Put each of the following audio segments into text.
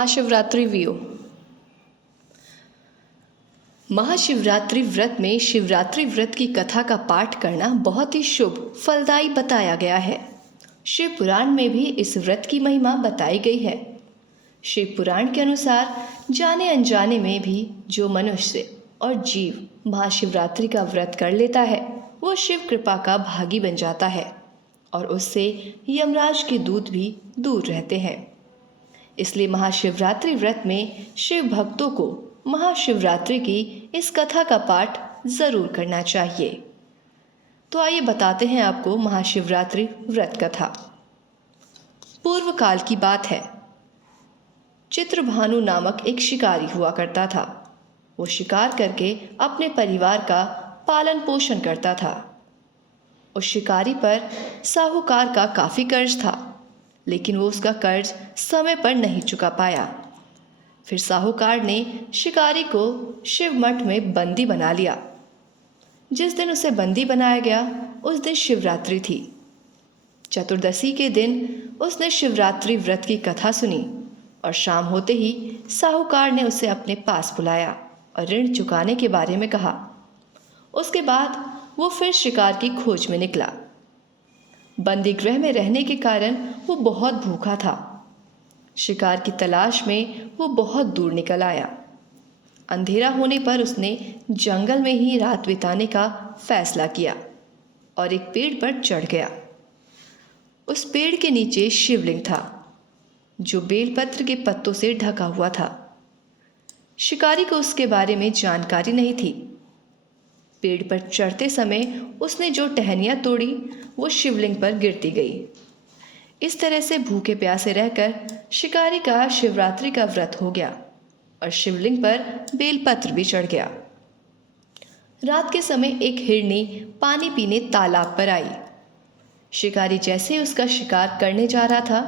Mahashivratri view. Mahashivratri व्रत में शिवरात्रि व्रत की कथा का पाठ करना बहुत ही शुभ फलदायी बताया गया है। शिव पुराण में भी इस व्रत की महिमा बताई गई है। शिव पुराण के अनुसार जाने अनजाने में भी जो मनुष्य और जीव महाशिवरात्रि का व्रत कर लेता है वो शिव कृपा का भागी बन जाता है और उससे यमराज के दूत भी दूर रहते हैं। इसलिए महाशिवरात्रि व्रत में शिव भक्तों को महाशिवरात्रि की इस कथा का पाठ जरूर करना चाहिए। तो आइए बताते हैं आपको महाशिवरात्रि व्रत कथा। पूर्व काल की बात है। चित्रभानु नामक एक शिकारी हुआ करता था। वो शिकार करके अपने परिवार का पालन पोषण करता था। उस शिकारी पर साहूकार का काफी कर्ज था, लेकिन वो उसका कर्ज समय पर नहीं चुका पाया। फिर साहूकार ने शिकारी को शिव मठ में बंदी बना लिया। जिस दिन उसे बंदी बनाया गया उस दिन शिवरात्रि थी। चतुर्दशी के दिन उसने शिवरात्रि व्रत की कथा सुनी और शाम होते ही साहूकार ने उसे अपने पास बुलाया और ऋण चुकाने के बारे में कहा। उसके बाद वो फिर शिकार की खोज में निकला। बंदी गृह में रहने के कारण वो बहुत भूखा था। शिकार की तलाश में वो बहुत दूर निकल आया। अंधेरा होने पर उसने जंगल में ही रात बिताने का फैसला किया और एक पेड़ पर चढ़ गया। उस पेड़ के नीचे शिवलिंग था जो बेलपत्र के पत्तों से ढका हुआ था। शिकारी को उसके बारे में जानकारी नहीं थी। पेड़ पर चढ़ते समय उसने जो टहनियाँ तोड़ी वो शिवलिंग पर गिरती गई। इस तरह से भूखे प्यासे रहकर शिकारी का शिवरात्रि का व्रत हो गया और शिवलिंग पर बेलपत्र भी चढ़ गया। रात के समय एक हिरनी पानी पीने तालाब पर आई। शिकारी जैसे ही उसका शिकार करने जा रहा था,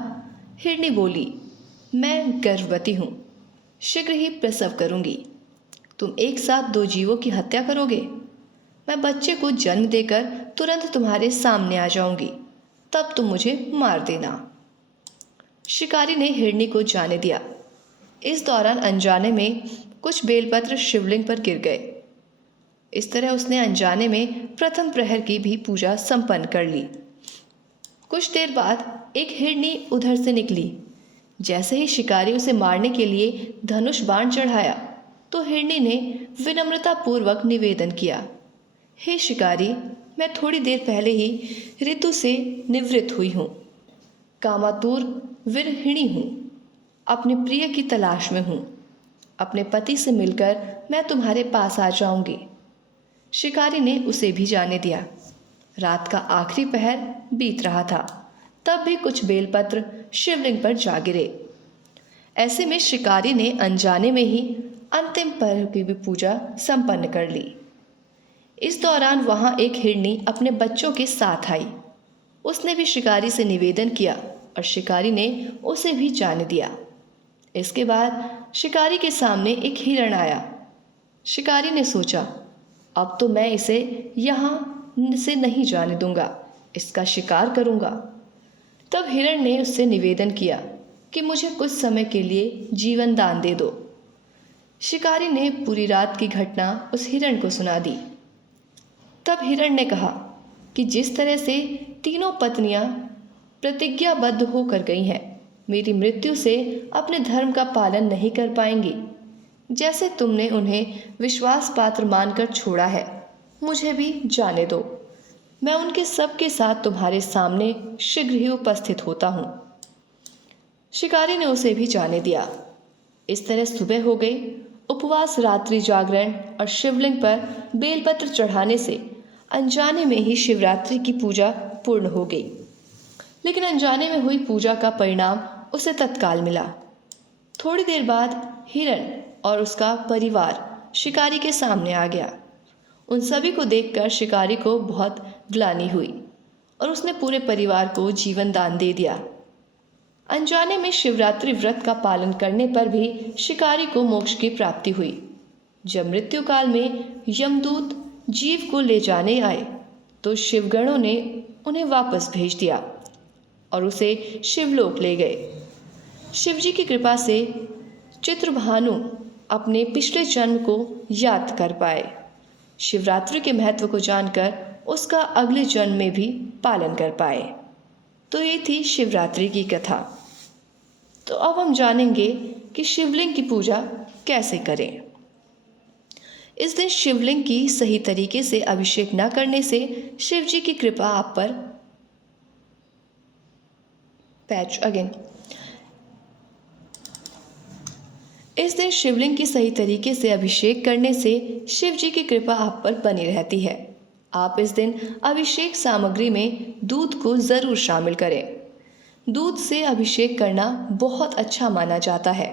हिरनी बोली, मैं गर्भवती हूँ, शीघ्र ही प्रसव करूँगी। तुम एक साथ दो जीवों की हत्या करोगे। मैं बच्चे को जन्म देकर तुरंत तुम्हारे सामने आ जाऊंगी, तब तुम मुझे मार देना। शिकारी ने हिरनी को जाने दिया। इस दौरान अनजाने में कुछ बेलपत्र शिवलिंग पर गिर गए। इस तरह उसने अनजाने में प्रथम प्रहर की भी पूजा संपन्न कर ली। कुछ देर बाद एक हिरनी उधर से निकली। जैसे ही शिकारी उसे मारने के लिए धनुष बाण चढ़ाया तो हिरनी ने विनम्रता पूर्वक निवेदन किया, हे शिकारी, मैं थोड़ी देर पहले ही ऋतु से निवृत्त हुई हूँ। कामातुर विरहिणी हूँ। अपने प्रिय की तलाश में हूँ। अपने पति से मिलकर मैं तुम्हारे पास आ जाऊंगी। शिकारी ने उसे भी जाने दिया। रात का आखिरी पहर बीत रहा था, तब भी कुछ बेलपत्र शिवलिंग पर जा गिरे। ऐसे में शिकारी ने अनजाने में ही अंतिम पहर की भी पूजा संपन्न कर ली। इस दौरान वहां एक हिरनी अपने बच्चों के साथ आई। उसने भी शिकारी से निवेदन किया और शिकारी ने उसे भी जाने दिया। इसके बाद शिकारी के सामने एक हिरण आया। शिकारी ने सोचा, अब तो मैं इसे यहाँ से नहीं जाने दूंगा, इसका शिकार करूंगा। तब हिरण ने उससे निवेदन किया कि मुझे कुछ समय के लिए जीवन दान दे दो। शिकारी ने पूरी रात की घटना उस हिरण को सुना दी। तब हिरण ने कहा कि जिस तरह से तीनों पत्नियां प्रतिज्ञाबद्ध होकर गई हैं, मेरी मृत्यु से अपने धर्म का पालन नहीं कर पाएंगी। जैसे तुमने उन्हें विश्वास पात्र मानकर छोड़ा है, मुझे भी जाने दो। मैं उनके सबके साथ तुम्हारे सामने शीघ्र ही उपस्थित होता हूँ। शिकारी ने उसे भी जाने दिया। इस तरह सुबह हो गई। उपवास, रात्रि जागरण और शिवलिंग पर बेलपत्र चढ़ाने से अनजाने में ही शिवरात्रि की पूजा पूर्ण हो गई। लेकिन अनजाने में हुई पूजा का परिणाम उसे तत्काल मिला। थोड़ी देर बाद हिरण और उसका परिवार शिकारी के सामने आ गया। उन सभी को देखकर शिकारी को बहुत ग्लानि हुई और उसने पूरे परिवार को जीवन दान दे दिया। अनजाने में शिवरात्रि व्रत का पालन करने पर भी शिकारी को मोक्ष की प्राप्ति हुई। जब मृत्यु काल में यमदूत जीव को ले जाने आए तो शिवगणों ने उन्हें वापस भेज दिया और उसे शिवलोक ले गए। शिवजी की कृपा से चित्रभानु अपने पिछले जन्म को याद कर पाए, शिवरात्रि के महत्व को जानकर उसका अगले जन्म में भी पालन कर पाए। तो ये थी शिवरात्रि की कथा। तो अब हम जानेंगे कि शिवलिंग की पूजा कैसे करें। इस दिन शिवलिंग की सही तरीके से अभिषेक न करने से शिव जी की कृपा आप पर इस दिन शिवलिंग की सही तरीके से अभिषेक करने से शिव जी की कृपा आप पर बनी रहती है। आप इस दिन अभिषेक सामग्री में दूध को ज़रूर शामिल करें। दूध से अभिषेक करना बहुत अच्छा माना जाता है।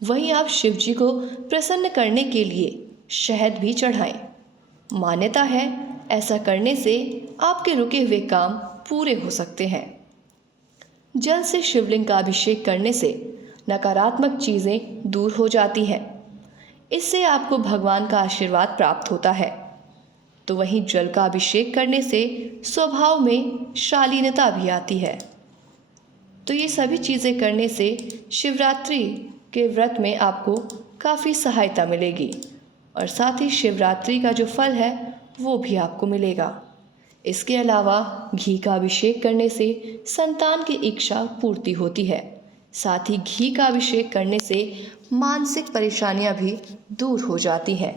वहीं आप शिव जी को प्रसन्न करने के लिए शहद भी चढ़ाएं। मान्यता है ऐसा करने से आपके रुके हुए काम पूरे हो सकते हैं। जल से शिवलिंग का अभिषेक करने से नकारात्मक चीज़ें दूर हो जाती हैं। इससे आपको भगवान का आशीर्वाद प्राप्त होता है। तो वहीं जल का अभिषेक करने से स्वभाव में शालीनता भी आती है। तो ये सभी चीज़ें करने से शिवरात्रि के व्रत में आपको काफ़ी सहायता मिलेगी और साथ ही शिवरात्रि का जो फल है वो भी आपको मिलेगा। इसके अलावा घी का अभिषेक करने से संतान की इच्छा पूर्ति होती है। साथ ही घी का अभिषेक करने से मानसिक परेशानियां भी दूर हो जाती हैं।